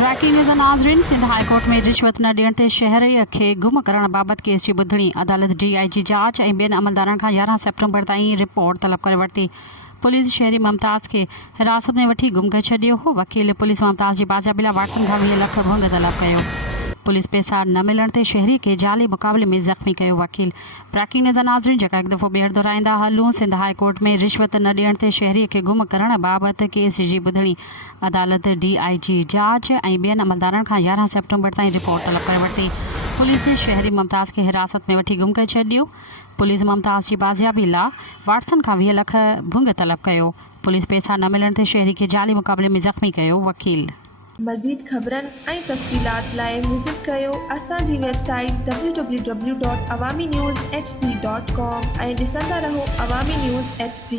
Breaking news नाज़रीन। Sindh high court में रिश्वत न ॾियण ते शहरीअ खे गुम करण बाबति केस जी ॿुधणी। अदालत DIG जांच ऐं ॿियनि अमलदारनि खां 11 सेप्टेम्बर ताईं रिपोर्ट तलब करे वरिती। पुलिस शहरी मुमताज़ खे हिरासत में वठी गुम करे छॾियो हो। वकील पुलिस मुमताज़ जी बाज़ियाबी लाइ वाटसन खां 20 लख भुंग तलब कयो। पुलिस पैसा न मिलण ते शहरी के जाली मुक़ाबले में ज़ख़्मी कयो। वकील ब्रेकिंग न्यूज़ नाज़रीन जेका हिकु दफ़ो ॿीहर दोहराईंदा हलूं। सिंध हाई कोर्ट में रिश्वत न ॾियण ते शहरीअ खे गुम करण बाबति केस जी ॿुधणी। अदालत DIG जांच ऐं ॿियनि अमलदारनि खां 11 सेप्टेम्बर ताईं रिपोर्ट तलब करे वरिती। पुलिस शहरी मुमताज़ खे हिरासत में वठी गुम करे छॾियो। पुलिस मुमताज़ जी बाज़ियाबी लाइ वाटसन खां 20 लख भुंग तलब कयो। पुलिस पैसा न मिलण ते शहरी खे जाली मुक़ाबले में ज़ख़्मी कयो। वकील मज़ीद ख़बरनि ऐं तफ़सीलात लाइ विज़िट कयो असांजी वेबसाइट www.awamiNewsHD.com ऐं ॾिसंदा रहो अवामी न्यूज़ HD।